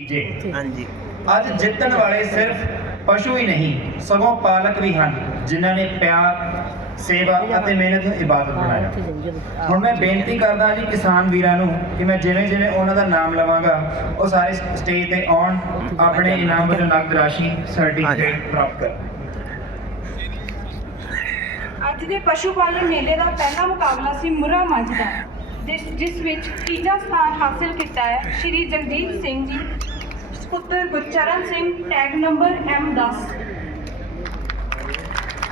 ਜੀ। ਹਾਂਜੀ। ਅੱਜ ਜਿੱਤਣ ਵਾਲੇ ਸਿਰਫ ਪਸ਼ੂ ਹੀ ਨਹੀਂ ਸਗੋਂ ਪਾਲਕ ਵੀ ਹਨ ਜਿਨ੍ਹਾਂ ਨੇ ਪਿਆਰ ਸੇਵਾ ਅਤੇ ਮਿਹਨਤ ਨੂੰ ਇਬਾਦਤ ਬਣਾਇਆ। ਹੁਣ ਮੈਂ ਬੇਨਤੀ ਕਰਦਾ ਜੀ ਕਿਸਾਨ ਵੀਰਾਂ ਨੂੰ ਕਿ ਮੈਂ ਜਿਵੇਂ ਜਿਵੇਂ ਉਹਨਾਂ ਦਾ ਨਾਮ ਲਵਾਂਗਾ ਉਹ ਸਾਰੇ ਸਟੇਜ ਤੇ ਆਉਣ ਆਪਣੇ ਇਨਾਮ ਵਜੋਂ ਨਗਦ ਰਾਸ਼ੀ ਸਰਟੀਫਿਕੇਟ ਪ੍ਰਾਪਤ ਕਰਨ। ਅੱਜ ਦੇ ਪਸ਼ੂ ਪਾਲਣ ਮੇਲੇ ਦਾ ਪਹਿਲਾ ਮੁਕਾਬਲਾ ਸੀ ਮੁਰਾ ਮੱਝ ਦਾ। ਜਿਸ ਜਿਸ ਵਿੱਚ ਤੀਜਾ ਸਥਾਨ ਹਾਸਿਲ ਕੀਤਾ ਹੈ ਸ਼੍ਰੀ ਜਗਦੀਪ ਸਿੰਘ ਜੀ। ਪੁੱਤਰ Gurcharan Singh tag number M10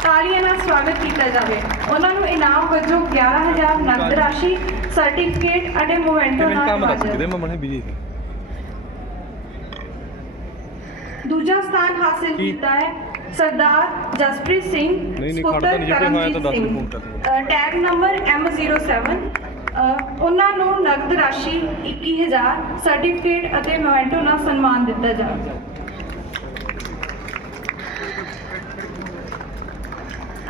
ਤਾਲੀਆਂ ਨਾਲ ਸਵਾਗਤ ਕੀਤਾ ਜਾਵੇ। ਉਹਨਾਂ ਨੂੰ ਇਨਾਮ ਵਜੋਂ 11000 ਨਗਦ ਰਾਸ਼ੀ ਸਰਟੀਫਿਕੇਟ ਅਤੇ ਮੋਮੈਂਟੋ ਨਾਲ ਦੂਜਾ ਸਥਾਨ ਹਾਸਿਲ? ਕੀਤਾ ਹੈ ਸਰਦਾਰ ਜਸਪ੍ਰੀਤ ਸਿੰਘ ਤਾਂ Karamjit Singh. Tag number M07 ਅ, ਉਹਨਾਂ ਨੂੰ ਨਗਦ ਰਾਸ਼ੀ 21000 ਸਰਟੀਫਿਕੇਟ ਅਤੇ ਮੋਮੈਂਟੋ ਨਾਲ ਸਨਮਾਨ ਦਿੱਤਾ ਜਾਵੇ।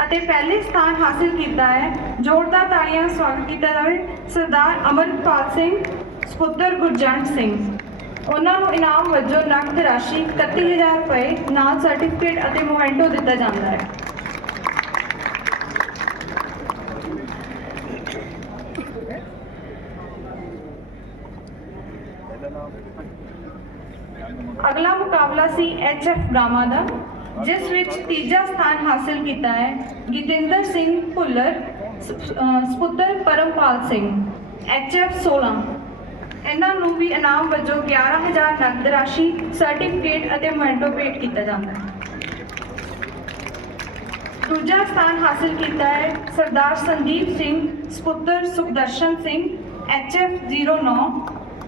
ਅਤੇ ਪਹਿਲੇ ਸਥਾਨ ਹਾਸਿਲ ਕੀਤਾ ਹੈ। ਜ਼ੋਰਦਾਰ ਤਾੜੀਆਂ ਨਾਲ ਸਵਾਗਤ ਕੀਤਾ ਜਾਵੇ ਸਰਦਾਰ ਅਮਰਪਾਲ ਸਿੰਘ ਸਪੁੱਤਰ ਗੁਰਜੰਟ ਸਿੰਘ। ਉਹਨਾਂ ਨੂੰ ਇਨਾਮ ਵਜੋਂ ਨਕਦ ਰਾਸ਼ੀ 31000 ਰੁਪਏ ਨਾਲ ਸਰਟੀਫਿਕੇਟ ਅਤੇ ਮੋਮੈਂਟੋ ਦਿੱਤਾ ਜਾਂਦਾ ਹੈ। ਮੁਕਾਬਲਾ ਸੀ ਐਚਐਫ ਬ੍ਰਾਹਮਾ ਦਾ, ਜਿਸ ਵਿੱਚ ਤੀਜਾ ਸਥਾਨ ਹਾਸਿਲ ਕੀਤਾ ਹੈ ਗਿਤਿੰਦਰ ਸਿੰਘ ਭੁੱਲਰ, ਸ- ਪਰਮਪਾਲ ਸਿੰਘ ਐਚਐਫ 16 ਇਹਨਾਂ ਨੂੰ ਵੀ ਇਨਾਮ ਵਜੋਂ 11000 ਨਕਦ ਰਾਸ਼ੀ, ਸਰਟੀਫਿਕੇਟ ਅਤੇ ਮੋਮੈਂਟੋ ਭੇਟ ਕੀਤਾ ਜਾਂਦਾ ਹੈ। ਦੂਜਾ ਸਥਾਨ ਹਾਸਿਲ ਕੀਤਾ ਹੈ ਸਰਦਾਰ ਸੰਦੀਪ ਸਿੰਘ, ਸਪੁੱਤਰ ਸੁਖਦਰਸ਼ਨ ਸਿੰਘ ਐਚਐਫ 09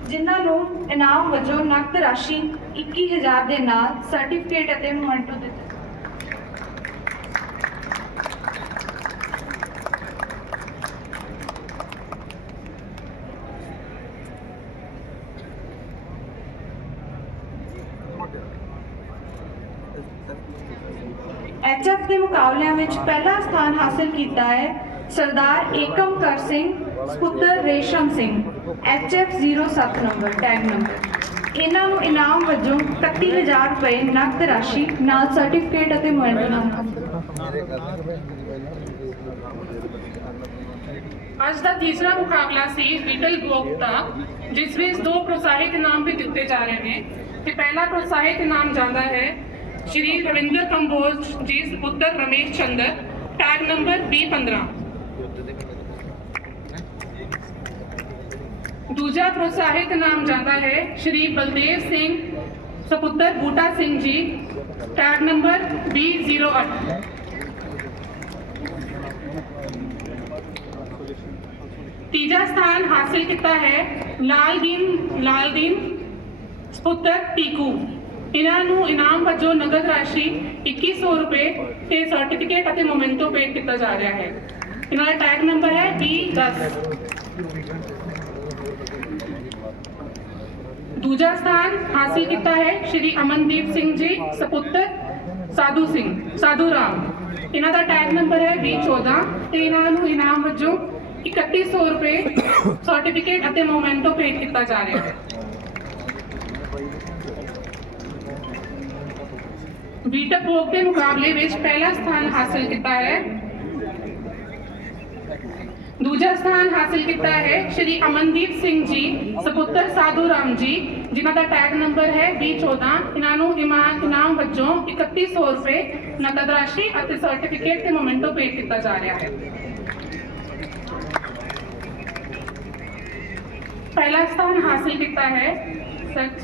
ਜਿਨ੍ਹਾਂ ਨੂੰ ਇਨਾਮ ਵਜੋਂ ਨਕਦ ਰਾਸ਼ੀ 21000 ਦੇ ਨਾਲ ਸਰਟੀਫਿਕੇਟ ਅਤੇ ਮੋਮੈਂਟੋ ਦਿੱਤਾ। ਐਚਐਫ ਦੇ ਮੁਕਾਬਲਿਆਂ ਵਿੱਚ ਪਹਿਲਾ ਸਥਾਨ ਹਾਸਿਲ ਕੀਤਾ ਹੈ ਸਰਦਾਰ ਏਕਮ ਕਰ ਸਿੰਘ ਸਪੁੱਤਰ Resham Singh HF 07 number tag number ਇਹਨਾਂ ਨੂੰ ਇਨਾਮ ਵਜੋਂ 31000 ਰੁਪਏ ਨਕਦ ਰਾਸ਼ੀ ਨਾਲ ਸਰਟੀਫਿਕੇਟ ਅਤੇ ਮੋਬਾਈਲ ਅੱਜ ਦਾ ਤੀਸਰਾ ਮੁਕਾਬਲਾ ਸੀ ਲਿਟਲ ਬਲੌਕ ਦਾ, ਜਿਸ ਵਿੱਚ ਦੋ ਪ੍ਰੋਤਸਾਹਿਤ ਇਨਾਮ ਵੀ ਦਿੱਤੇ ਜਾ ਰਹੇ ਨੇ। ਤੇ ਪਹਿਲਾ ਪ੍ਰੋਤਸਾਹਿਤ ਇਨਾਮ ਜਾਂਦਾ ਹੈ ਸ਼੍ਰੀ ਰਵਿੰਦਰ ਕੰਬੋਜ ਜੀ ਪੁੱਤਰ Ramesh Chandra tag number B15 ਦੂਜਾ ਪ੍ਰੋਤਸਾਹਿਤ ਇਨਾਮ ਜਾਂਦਾ ਹੈ ਸ਼੍ਰੀ ਬਲਦੇਵ ਸਿੰਘ ਸਪੁੱਤਰ ਬੂਟਾ ਸਿੰਘ ਜੀ ਟੈਗ ਨੰਬਰ B08 ਤੀਜਾ ਸਥਾਨ ਹਾਸਿਲ ਕੀਤਾ ਹੈ ਲਾਲਦੀਨ ਲਾਲਦੀਨ ਸਪੁੱਤਰ ਟੀਕੂ ਇਹਨਾਂ ਨੂੰ ਇਨਾਮ ਵਜੋਂ ਨਗਦ ਰਾਸ਼ੀ 2100 ਰੁਪਏ ਤੇ ਸਰਟੀਫਿਕੇਟ ਅਤੇ ਮੋਮੈਂਟੋ ਭੇਟ ਕੀਤਾ ਜਾ ਰਿਹਾ ਹੈ ਇਹਨਾਂ ਦਾ ਟੈਗ ਨੰਬਰ ਹੈ B10 ਦੂਜਾ ਸਥਾਨ ਹਾਸਿਲ ਕੀਤਾ ਹੈ ਸ਼੍ਰੀ ਅਮਨਦੀਪ ਸਿੰਘ ਜੀ, ਸਪੁੱਤਰ ਸਾਧੂ ਸਿੰਘ, ਸਾਧੂ ਰਾਮ। ਇਹਨਾਂ ਦਾ ਟੈਗ ਨੰਬਰ ਹੈ B14 ਤੇ ਇਹਨਾਂ ਨੂੰ ਇਨਾਮ ਵਜੋਂ 3100 ਰੁਪਏ ਸਰਟੀਫਿਕੇਟ ਅਤੇ ਮੋਮੈਂਟੋ ਭੇਟ ਕੀਤਾ ਜਾ ਰਿਹਾ ਹੈ। ਬੀਟਕ ਬੋਕ ਦੇ ਮੁਕਾਬਲੇ ਵਿੱਚ ਪਹਿਲਾ ਸਥਾਨ ਹਾਸਲ ਕੀਤਾ ਹੈ। ਦੂਜਾ ਸਥਾਨ ਹਾਸਲ ਕੀਤਾ ਹੈ ਸ਼੍ਰੀ ਅਮਨਦੀਪ ਸਿੰਘ ਜੀ, ਸਪੁੱਤਰ ਸਾਧੂ ਰਾਮ ਜੀ, ਜਿਨ੍ਹਾਂ ਦਾ ਟੈਗ ਨੰਬਰ ਹੈ B14, ਇਹਨਾਂ ਨੂੰ ਇਮਾਨ ਇਨਾਮ ਵਜੋਂ 3100 ਰੁਪਏ ਨਕਦ ਰਾਸ਼ੀ ਅਤੇ ਸਰਟੀਫਿਕੇਟ ਤੇ ਮੋਮੈਂਟੋ ਭੇਟ ਕੀਤਾ ਜਾ ਰਿਹਾ ਹੈ। ਪਹਿਲਾ ਸਥਾਨ ਹਾਸਿਲ ਕੀਤਾ ਹੈ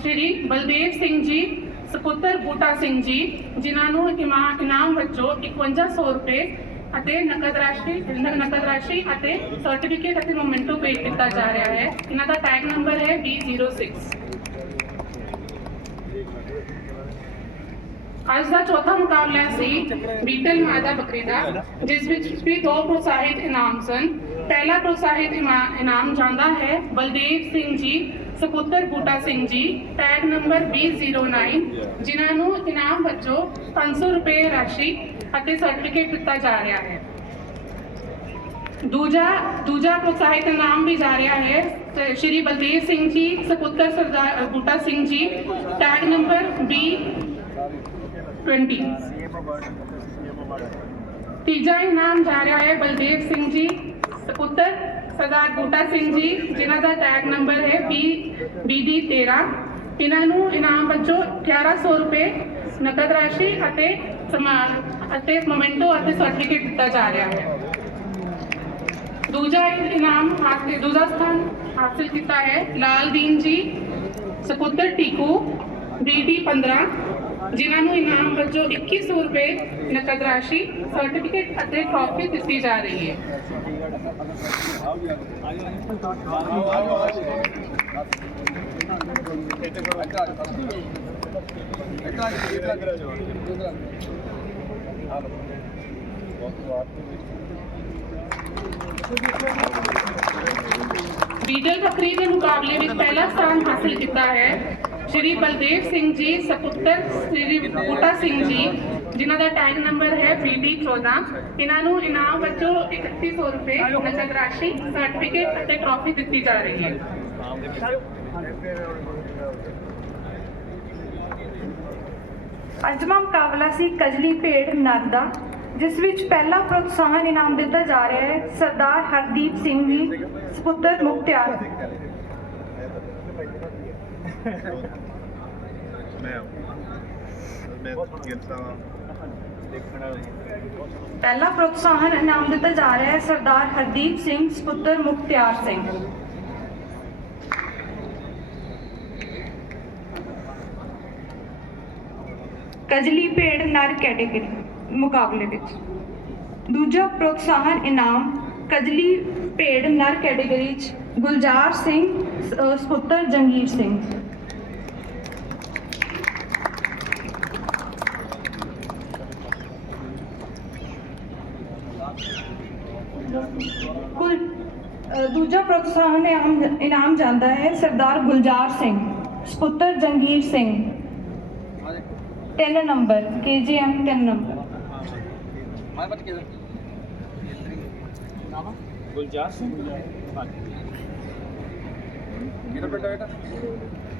ਸ਼੍ਰੀ ਬਲਦੇਵ ਸਿੰਘ ਜੀ, ਸਪੁੱਤਰ ਬੂਟਾ ਸਿੰਘ ਜੀ, ਜਿਨ੍ਹਾਂ ਨੂੰ ਇਮਾ- ਇਨਾਮ ਵਜੋਂ 5100 ਰੁਪਏ ਅਤੇ ਨਕਦ ਰਾਸ਼ੀ ਨਕਦ ਰਾਸ਼ੀ ਅਤੇ ਸਰਟੀਫਿਕੇਟ ਅਤੇ ਮੋਮੈਂਟੋ ਭੇਟ ਕੀਤਾ ਜਾ ਰਿਹਾ ਹੈ, ਇਹਨਾਂ ਦਾ ਟੈਗ ਨੰਬਰ ਹੈ B06 ਅੱਜ ਦਾ ਚੌਥਾ ਮੁਕਾਬਲਾ ਸੀ ਬੀਟਲ ਮਾਦਾ ਬੱਕਰੀ ਦਾ, ਜਿਸ ਵਿੱਚ ਵੀ ਦੋ ਪ੍ਰੋਤਸਾਹਿਤ ਇਨਾਮ ਸਨ। ਪਹਿਲਾ ਪ੍ਰੋਤਸਾਹਿਤ ਇਨਾਮ ਜਾਂਦਾ ਹੈ ਬਲਦੇਵ ਸਿੰਘ ਜੀ, ਸਪੁੱਤਰ ਬੂਟਾ ਸਿੰਘ ਜੀ ਟੈਗ ਨੰਬਰ B09 ਜਿਨ੍ਹਾਂ ਨੂੰ ਇਨਾਮ ਵਜੋਂ 500 ਰੁਪਏ ਰਾਸ਼ੀ ਅਤੇ ਸਰਟੀਫਿਕੇਟ ਦਿੱਤਾ ਜਾ ਰਿਹਾ ਹੈ। ਦੂਜਾ ਦੂਜਾ ਪ੍ਰੋਤਸਾਹਿਤ ਇਨਾਮ ਵੀ ਜਾ ਰਿਹਾ ਹੈ। ਸ਼੍ਰੀ ਬਲਦੇਵ ਸਿੰਘ ਜੀ, ਸਪੁੱਤਰ ਸਰਦਾਰ ਬੂਟਾ ਸਿੰਘ ਜੀ ਬੀ 20 ਤੀਜਾ ਇਨਾਮ ਜਾ ਰਿਹਾ ਹੈ ਬਲਦੇਵ ਸਿੰਘ ਜੀ, ਸਪੁੱਤਰ ਸਰਦਾਰ ਬੂਟਾ ਸਿੰਘ ਜੀ, ਜਿਨ੍ਹਾਂ ਦਾ ਟੈਗ ਨੰਬਰ ਹੈ ਬੀ ਬੀਡੀ 13 ਇਹਨਾਂ ਨੂੰ ਇਨਾਮ ਵਜੋਂ 1100 ਰੁਪਏ ਨਕਦ ਰਾਸ਼ੀ ਅਤੇ ਸਮਾਨ ਅਤੇ ਮੋਮੈਂਟੋ ਅਤੇ ਸਰਟੀਫਿਕੇਟ ਦਿੱਤਾ ਜਾ ਰਿਹਾ ਹੈ ਦੂਜਾ ਇਨਾਮ ਹਾਸਿਲ ਦੂਜਾ ਸਥਾਨ ਹਾਸਿਲ ਕੀਤਾ ਹੈ ਲਾਲਦੀਨ ਜੀ ਸਪੁੱਤਰ ਟੀਕੂ ਡੀਡੀ 15 ਜਿਨ੍ਹਾਂ ਨੂੰ ਇਨਾਮ ਵਜੋਂ 2100 ਰੁਪਏ ਨਕਦ ਰਾਸ਼ੀ ਸਰਟੀਫਿਕੇਟ ਅਤੇ ਟਰੋਫੀ ਦਿੱਤੀ ਜਾ ਰਹੀ ਹੈ ਬੀਡਲ ਬੱਕਰੀ ਦੇ ਮੁਕਾਬਲੇ ਵਿੱਚ ਪਹਿਲਾ ਸਥਾਨ ਹਾਸਲ ਕੀਤਾ ਹੈ। ਸ਼੍ਰੀ ਬਲਦੇਵ ਸਿੰਘ ਜੀ, ਸਪੁੱਤਰ ਸ਼੍ਰੀ ਬੂਟਾ ਸਿੰਘ ਜੀ, ਜਿਨ੍ਹਾਂ ਦਾ ਟੈਗ ਨੰਬਰ ਹੈ BD 14 ਇਹਨਾਂ ਨੂੰ ਇਨਾਮ ਵਜੋਂ 3100 ਰੁਪਏ ਨਕਦ ਰਾਸ਼ੀ, ਸਰਟੀਫਿਕੇਟ ਅਤੇ ਟਰੋਫੀ ਦਿੱਤੀ ਜਾ ਰਹੀ ਹੈ। ਪੰਜਵਾਂ ਮੁਕਾਬਲਾ ਸੀ ਕਜਲੀ ਭੇਡ ਨਰ ਦਾ, ਜਿਸ ਵਿੱਚ ਪਹਿਲਾ ਪ੍ਰੋਤਸਾਹਨ ਇਨਾਮ ਦਿੱਤਾ ਜਾ ਰਿਹਾ ਹੈ, ਸਰਦਾਰ ਹਰਦੀਪ ਸਿੰਘ ਜੀ, ਸੁਪੁੱਤਰ ਮੁਖਤਿਆਰ। ਪਹਿਲਾ ਪ੍ਰੋਤਸਾਹਨ ਇਨਾਮ ਦਿੱਤਾ ਜਾ ਰਿਹਾ ਹੈ, ਸਰਦਾਰ ਹਰਦੀਪ ਸਿੰਘ, ਸੁਪੁੱਤਰ ਮੁਖਤਿਆਰ ਸਿੰਘ। ਕਜਲੀ ਭੇਡ ਨਰ ਕੈਟੇਗਰੀ ਮੁਕਾਬਲੇ ਵਿੱਚ। ਦੂਜਾ ਪ੍ਰੋਤਸਾਹਨ ਇਨਾਮ ਕਜਲੀ ਭੇਡ ਨਰ ਕੈਟੇਗਰੀ 'ਚ ਗੁਲਜ਼ਾਰ ਸਿੰਘ ਅ, ਸੁਪੁੱਤਰ ਜੰਗੀਰ ਸਿੰਘ। ਕੁਲ ਦੂਜਾ ਪ੍ਰੋਤਸਾਹਨ ਇਨਾਮ ਇਨਾਮ ਜਾਂਦਾ ਹੈ ਸਰਦਾਰ ਗੁਲਜ਼ਾਰ ਸਿੰਘ ਸੁਪੁੱਤਰ ਜੰਗੀਰ ਸਿੰਘ। ਤਿੰਨ ਨੰਬਰ KGM ਤਿੰਨ ਨੰਬਰ। ਗੁਲਜਾਰ ਸਿੰਘ? ਮੇਰਾ ਬੇਟਾ ਬੇਟਾ?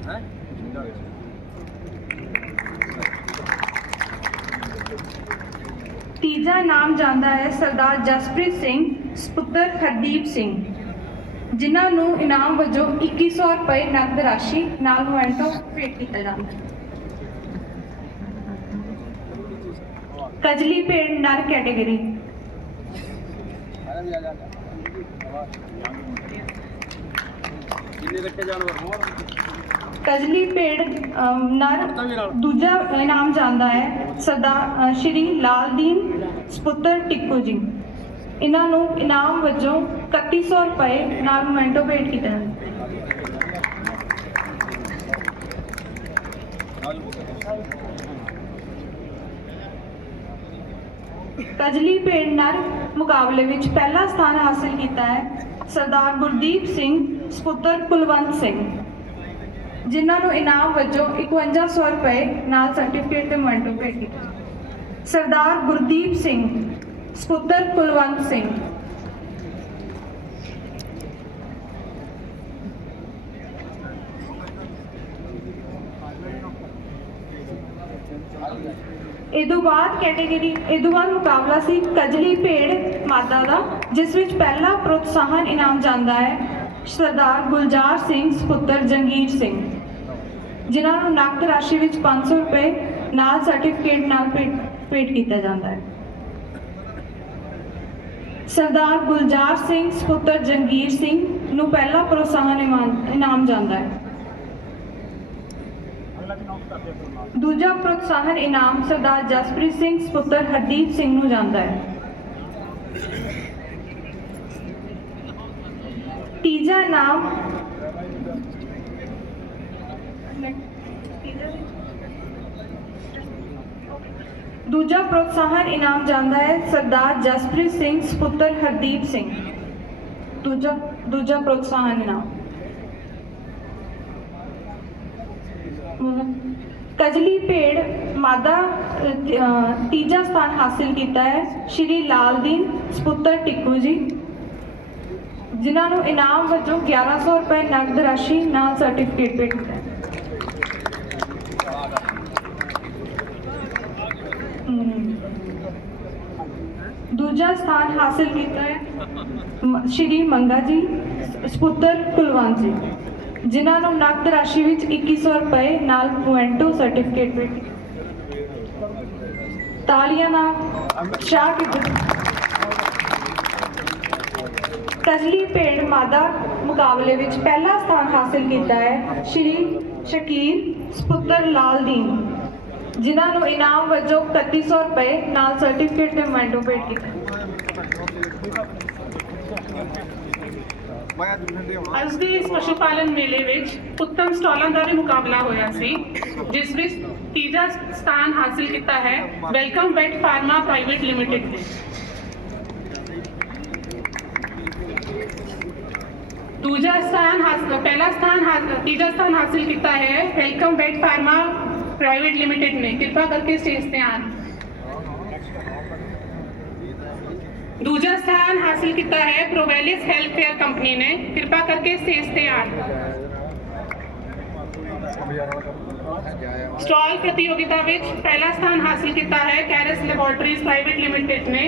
ਹੈ? ਤੀਜਾ ਇਨਾਮ ਜਾਂਦਾ ਹੈ ਸਰਦਾਰ ਜਸਪ੍ਰੀਤ ਸਿੰਘ ਸੁਪੁੱਤਰ ਹਰਦੀਪ ਸਿੰਘ। ਜਿਨ੍ਹਾਂ ਨੂੰ ਇਨਾਮ ਵਜੋਂ 2100 ਰੁਪਏ ਨਕਦ ਰਾਸ਼ੀ ਨਾਲ ਮੋਮੈਂਟੋ ਭੇਟ ਕੀਤਾ ਜਾਂਦਾ ਹੈ। ਜਾ ਕਿੰਨੇ ਰੱਖੇ ਜਾਨਵਰ ਕਜਲੀ ਅਮ, ਨਰ ਦੂਜਾ ਇਨਾਮ ਜਾਂਦਾ ਹੈ ਸਰਦਾਰ ਸ਼੍ਰੀ ਲਾਲਦੀਨ ਸੁਪੁੱਤਰ ਟਿੱਕੂ ਜੀ। ਇਹਨਾਂ ਨੂੰ ਇਨਾਮ ਵਜੋਂ 3100 ਰੁਪਏ ਨਾਲ ਮੋਮੈਂਟੋ ਭੇਟ ਕੀਤਾ ਜਾਂਦਾ ਹੈ। ਕਜਲੀ ਭੇਡ ਨਰ ਮੁਕਾਬਲੇ ਵਿੱਚ ਪਹਿਲਾ ਸਥਾਨ ਹਾਸਲ ਕੀਤਾ ਹੈ ਸਰਦਾਰ ਗੁਰਦੀਪ ਸਿੰਘ, ਸੁਪੁੱਤਰ ਕੁਲਵੰਤ ਸਿੰਘ। ਜਿਨ੍ਹਾਂ ਨੂੰ ਇਨਾਮ ਵਜੋਂ 5100 ਰੁਪਏ ਨਾਲ ਸਰਟੀਫਿਕੇਟ ਤੇ ਮੋਮੈਂਟੋ ਭੇਟ। ਕੀਤਾ ਸਰਦਾਰ ਗੁਰਦੀਪ ਸਿੰਘ, ਸੁਪੁੱਤਰ ਕੁਲਵੰਤ ਸਿੰਘ ਇਹ ਤੋਂ ਬਾਅਦ ਕੈਟਾਗਰੀ ਇਹ ਬਾਅਦ ਮੁਕਾਬਲਾ ਸੀ ਕਜਲੀ ਭੇੜ ਮਾਦਾ ਦਾ, ਜਿਸ ਵਿੱਚ ਪਹਿਲਾ ਪ੍ਰੋਤਸਾਹਨ ਇਨਾਮ ਜਾਂਦਾ ਹੈ ਸਰਦਾਰ ਗੁਲਜ਼ਾਰ ਸਿੰਘ ਸੁਪੁੱਤਰ ਜੰਗੀਰ ਸਿੰਘ, ਜਿਨ੍ਹਾਂ ਨੂੰ ਨਕਦ ਰਾਸ਼ੀ ਵਿੱਚ 500 ਰੁਪਏ ਨਾਲ ਸਰਟੀਫਿਕੇਟ ਨਾਲ ਭੇਟ ਭੇਟ ਕੀਤਾ ਜਾਂਦਾ ਹੈ। ਸਰਦਾਰ ਗੁਲਜ਼ਾਰ ਸਿੰਘ ਸੁਪੁੱਤਰ ਜੰਗੀਰ ਸਿੰਘ ਨੂੰ ਪਹਿਲਾ ਪ੍ਰੋਤਸਾਹਨ ਇਨਾਮ ਜਾਂਦਾ ਹੈ। ਦੂਜਾ ਪ੍ਰੋਤਸਾਹਨ ਇਨਾਮ ਸਰਦਾਰ ਜਸਪ੍ਰੀਤ ਸਿੰਘ ਸੁਪੁੱਤਰ ਹਰਦੀਪ ਸਿੰਘ ਨੂੰ ਜਾਂਦਾ ਹੈ ਤੀਜਾ ਇਨਾਮ ਦੂਜਾ ਪ੍ਰੋਤਸਾਹਨ ਇਨਾਮ ਜਾਂਦਾ ਹੈ ਸਰਦਾਰ ਜਸਪ੍ਰੀਤ ਸਿੰਘ ਸੁਪੁੱਤਰ ਹਰਦੀਪ ਸਿੰਘ ਦੂਜਾ ਦੂਜਾ ਪ੍ਰੋਤਸਾਹਨ ਇਨਾਮ ਕਜਲੀ ਭੇੜ ਮਾਦਾ ਤੀਜਾ ਸਥਾਨ ਹਾਸਿਲ ਕੀਤਾ ਹੈ। ਸ਼੍ਰੀ ਲਾਲਦੀਨ ਸਪੁੱਤਰ ਟਿੱਕੂ ਜੀ। ਜਿਨ੍ਹਾਂ ਨੂੰ ਇਨਾਮ ਵਜੋਂ 1100 ਰੁਪਏ ਨਗਦ ਰਾਸ਼ੀ ਨਾਲ ਸਰਟੀਫਿਕੇਟ ਭੇਟ ਕੀਤਾ ਦੂਜਾ ਸਥਾਨ ਹਾਸਿਲ ਕੀਤਾ ਹੈ ਸ਼੍ਰੀ ਮੰਗਾ ਜੀ, ਸਪੁੱਤਰ ਕੁਲਵੰਤ ਜੀ। ਜਿਨ੍ਹਾਂ ਨੂੰ ਨਕਦ ਰਾਸ਼ੀ ਵਿੱਚ 2100 ਰੁਪਏ ਨਾਲ ਮੋਮੈਂਟੋ ਸਰਟੀਫਿਕੇਟ ਵਿੱਚ ਤਾਲੀਆਂ ਨਾਲ ਸ਼ਾਹ ਕੀ ਕਜਲੀ ਮਾਦਾ ਮੁਕਾਬਲੇ ਵਿੱਚ ਪਹਿਲਾ ਸਥਾਨ ਹਾਸਿਲ ਕੀਤਾ ਹੈ ਸ਼੍ਰੀ ਸ਼ਕੀਰ ਸਪੁੱਤਰ ਲਾਲ ਦੀਨ, ਜਿਨ੍ਹਾਂ ਨੂੰ ਇਨਾਮ ਵਜੋਂ 3100 ਰੁਪਏ ਨਾਲ ਸਰਟੀਫਿਕੇਟ ਤੇ ਮੈਂਡੋ ਭੇਟ ਕੀਤਾ। ਅੱਜ ਦੇ ਇਸ ਪਸ਼ੂ ਪਾਲਨ ਮੇਲੇ ਵਿੱਚ ਉੱਤਮ ਸਟਾਲਾਂ ਦਾ ਵੀ ਮੁਕਾਬਲਾ ਹੋਇਆ ਸੀ ਜਿਸ ਵਿੱਚ ਤੀਜਾ ਸਥਾਨ ਹਾਸਿਲ ਕੀਤਾ ਹੈ welcome vet pharma private limited ਨੇ ਦੂਜਾ ਸਥਾਨ ਹਾਸਲ ਪਹਿਲਾ ਸਥਾਨ ਹਾਸ- ਤੀਜਾ ਸਥਾਨ ਹਾਸਿਲ ਕੀਤਾ ਹੈ welcome vet pharma private limited ਨੇ ਕਿਰਪਾ ਕਰਕੇ ਸਟੇਜ ਤੇ ਆਣ ਦੂਜਾ ਸਥਾਨ ਹਾਸਿਲ ਕੀਤਾ ਹੈ ਪ੍ਰੋਵੈਲਿਸ ਹੈਲਥ ਕੇਅਰ ਕੰਪਨੀ ਨੇ। ਕਿਰਪਾ ਕਰਕੇ ਸਟੇਜ ਤੇ ਆਣ ਸਟਾਲ ਪ੍ਰਤੀਯੋਗਿਤਾ ਵਿੱਚ ਪਹਿਲਾ ਸਥਾਨ ਹਾਸਿਲ ਕੀਤਾ ਹੈ ਕੈਰਸ ਲੈਬੋਰੇਟਰੀਜ਼ ਪ੍ਰਾਈਵੇਟ ਲਿਮਟਿਡ ਨੇ।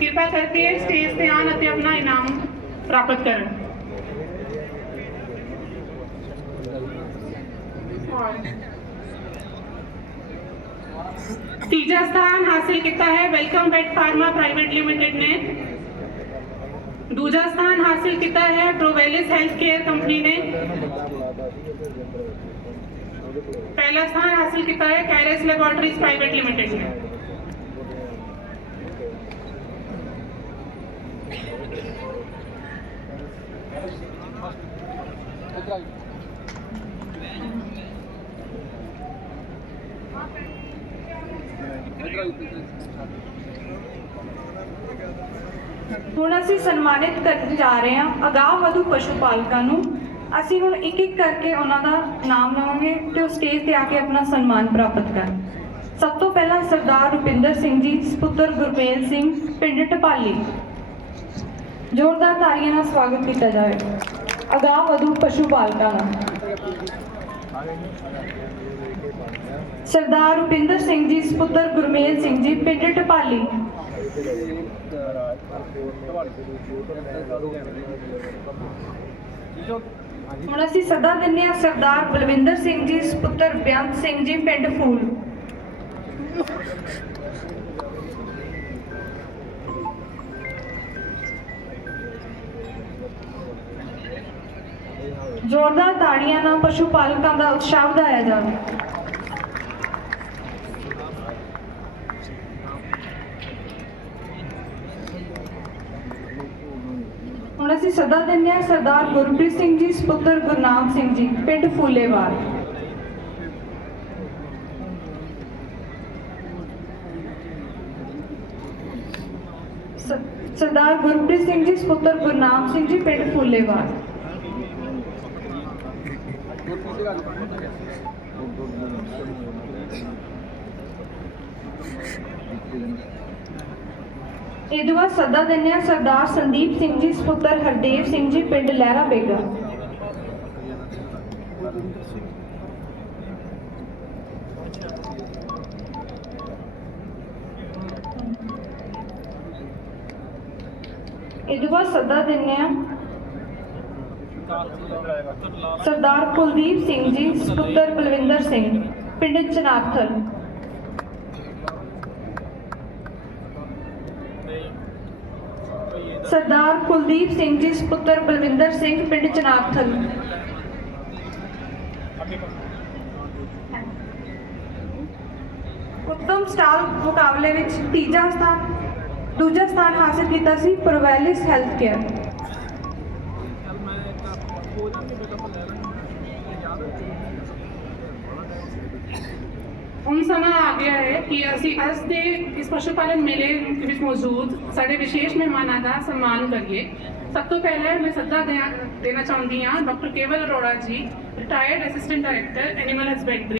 ਕਿਰਪਾ ਕਰਕੇ ਸਟੇਜ ਤੇ ਆਣ ਅਤੇ ਆਪਣਾ ਇਨਾਮ ਪ੍ਰਾਪਤ ਕਰਨ। ਤੀਜਾ ਸਥਾਨ ਹਾਸਿਲ ਕੀਤਾ ਹੈ welcome vet pharma private limited ਨੇ ਦੂਜਾ ਸਥਾਨ ਹਾਸਿਲ ਕੀਤਾ ਹੈ ਪ੍ਰੋਵੈਲਿਸ ਹੈਲਥ ਕੇਅਰ ਕੰਪਨੀ ਨੇ ਪਹਿਲਾ ਸਥਾਨ ਹਾਸਿਲ ਕੀਤਾ ਹੈ ਕੈਰਸ ਲੈਬੋਰੇਟਰੀਜ਼ ਪ੍ਰਾਈਵੇਟ ਲਿਮਟਿਡ ਨੇ ਹੁਣ ਅਸੀਂ ਸਨਮਾਨਿਤ ਕਰਨ ਜਾ ਰਹੇ ਹਾਂ ਅਗਾਹ ਵਧੂ ਪਸ਼ੂ ਪਾਲਕਾਂ ਨੂੰ। ਅਸੀਂ ਹੁਣ ਇੱਕ ਇੱਕ ਕਰਕੇ ਉਹਨਾਂ ਦਾ ਨਾਮ ਲਵਾਂਗੇ ਤੇ ਉਹ ਸਟੇਜ ਤੇ ਆ ਕੇ ਆਪਣਾ ਸਨਮਾਨ ਪ੍ਰਾਪਤ ਕਰਨ। ਸਭ ਤੋਂ ਪਹਿਲਾਂ ਸਰਦਾਰ ਰੁਪਿੰਦਰ ਸਿੰਘ ਜੀ, ਸੁਪੁੱਤਰ ਗੁਰਮੇਲ ਸਿੰਘ, ਪਿੰਡ ਟਪਾਲੀ ਜ਼ੋਰਦਾਰ ਤਾੜੀਆਂ ਨਾਲ ਸਵਾਗਤ ਕੀਤਾ ਜਾਵੇ। ਅਗਾਹ ਵਧੂ ਪਸ਼ੂ ਪਾਲਕਾਂ ਦਾ। ਸਰਦਾਰ ਰੁਪਿੰਦਰ ਸਿੰਘ ਜੀ, ਸੁਪੁੱਤਰ ਗੁਰਮੇਲ ਸਿੰਘ ਜੀ, ਪਿੰਡ ਟਪਾਲੀ ਹੁਣ ਅਸੀਂ ਸੱਦਾ ਦਿੰਦੇ ਹਾਂ ਸਰਦਾਰ ਬਲਵਿੰਦਰ ਸਿੰਘ ਜੀ, ਸੁਪੁੱਤਰ ਬੇਅੰਤ ਸਿੰਘ ਜੀ, ਪਿੰਡ ਫੂਲ। ਜ਼ੋਰਦਾਰ ਤਾੜੀਆਂ ਨਾਲ ਪਸ਼ੂ ਪਾਲਕਾਂ ਦਾ ਉਤਸ਼ਾਹ ਵਧਾਇਆ ਜਾਵੇ। ਹੁਣ ਅਸੀਂ ਸੱਦਾ ਦਿੰਦੇ ਹਾਂ ਸਰਦਾਰ ਗੁਰਪ੍ਰੀਤ ਸਿੰਘ ਜੀ, ਸੁਪੁੱਤਰ ਗੁਰਨਾਮ ਸਿੰਘ ਜੀ, ਪਿੰਡ ਫੂਲੇਵਾਲ। ਸਰਦਾਰ ਗੁਰਪ੍ਰੀਤ ਸਿੰਘ ਜੀ, ਸੁਪੁੱਤਰ ਗੁਰਨਾਮ ਸਿੰਘ ਜੀ, ਪਿੰਡ ਫੂਲੇਵਾਲ। ਇਹ ਬਾਅਦ ਸੱਦਾ ਦਿੰਦੇ ਹਾਂ ਸਰਦਾਰ ਸੰਦੀਪ ਸਿੰਘ ਜੀ, ਸੁਪੁੱਤਰ ਹਰਦੇਵ ਸਿੰਘ ਜੀ, ਪਿੰਡ ਲਹਿਰਾ ਬੇਗਾ। ਇਹਦੇ ਬਾਅਦ ਸੱਦਾ ਦਿੰਦੇ ਹਾਂ ਸਰਦਾਰ ਕੁਲਦੀਪ ਸਿੰਘ ਜੀ ਸੁਪੁੱਤਰ ਬਲਵਿੰਦਰ ਸਿੰਘ, ਪਿੰਡ ਚਨਾਰਥਲ ਸਰਦਾਰ ਕੁਲਦੀਪ ਸਿੰਘ ਜੀ ਸੁਪੁੱਤਰ ਬਲਵਿੰਦਰ ਸਿੰਘ, ਪਿੰਡ ਚਨਾਰਥਲ ਉੱਤਮ ਸਟਾਲ ਮੁਕਾਬਲੇ ਵਿੱਚ ਤੀਜਾ ਸਥਾਨ ਦੂਜਾ ਸਥਾਨ ਹਾਸਿਲ ਕੀਤਾ ਸੀ ਪ੍ਰੋਵੈਲਿਸ ਹੈਲਥ ਕੇਅਰ ਹੁਣ ਸਮਾਂ ਆ ਗਿਆ ਹੈ ਕਿ ਅਸੀਂ ਅੱਜ ਦੇ ਇਸ ਪਸ਼ੂ ਪਾਲਣ ਮੇਲੇ ਵਿੱਚ ਮੌਜੂਦ ਸਾਡੇ ਵਿਸ਼ੇਸ਼ ਮਹਿਮਾਨਾਂ ਦਾ ਸਨਮਾਨ ਕਰੀਏ ਸਭ ਤੋਂ ਪਹਿਲਾਂ ਮੈਂ ਸੱਦਾ ਦਿਆਂ- ਦੇਣਾ ਚਾਹੁੰਦੀ ਹਾਂ doctor Kewal Arora ji retired assistant director animal husbandry